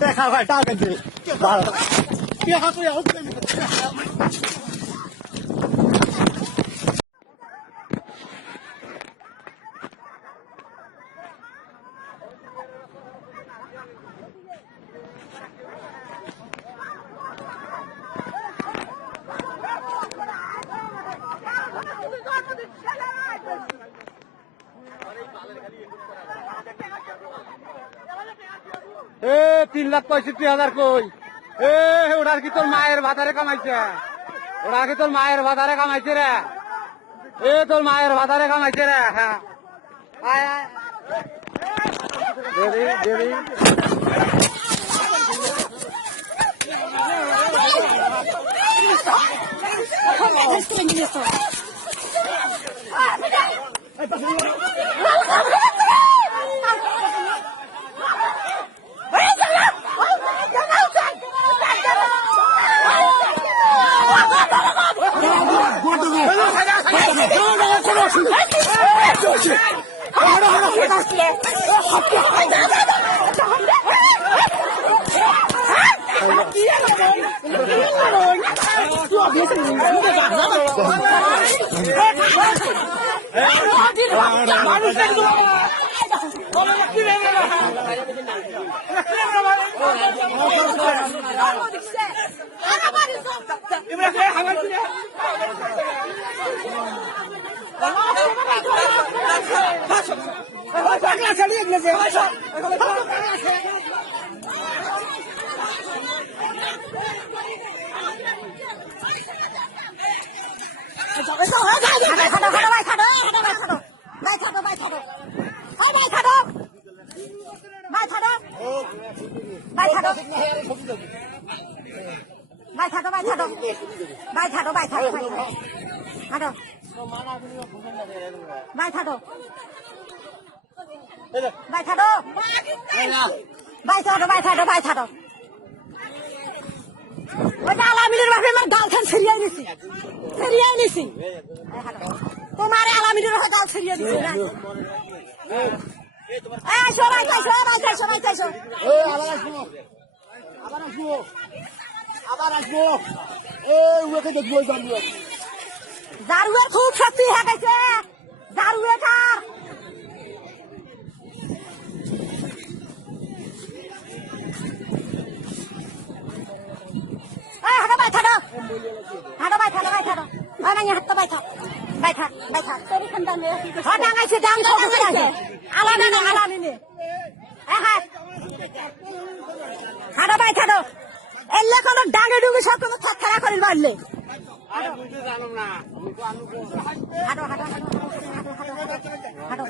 দেখা ভাই টাকা দে এ তিন লাখ পঁয়ষট্টি হাজার কই এ ওটার কি তোর মায়ের ভাতারে কামাইছে ওটা কি তোর মায়ের ভাতারে কামাইছে রে এ তোর মায়ের ভাতারে কামাইছে রে হ্যাঁ আয় আয় দেবি দেবি Bài thật đó, bài thật Bài thật đó, bài thật đó. Thật đó. Bài thật đó. Bài thật đó. Bài thật đó, bài thật đó, bài thật đó. ওটা আলামিনের বাপে আমার গালখান ছেড়িয়ে নিছি। ছেড়িয়ে নিছি। তোমার আলামিনের বাপে গাল ছেড়িয়ে দিছি না? এই সবাই চাইছো সবাই চাইছো সবাই চাইছো আবার আসব। আবার আসব। আবার আসব। উড়ে দেখব জারুয়ের খুব শক্তি গেছে জারুয়ে কার এই হাঁটো বাই থাটো হাঁটো বাই থাটো বাই থাটো ওই হাঁটো বাই থাক। বাই থাক বাই থাক। হ ডাঙাইছে ডাং ছোট আছে আলামিনে আলামিনে এই হাত হাঁটো। বাই থাটো এলে কোনো ডাঙে ডুঙে সব কোনো থাক খেলা করিল মারলে। হাঁটো হাঁটো হাঁটো হাঁটো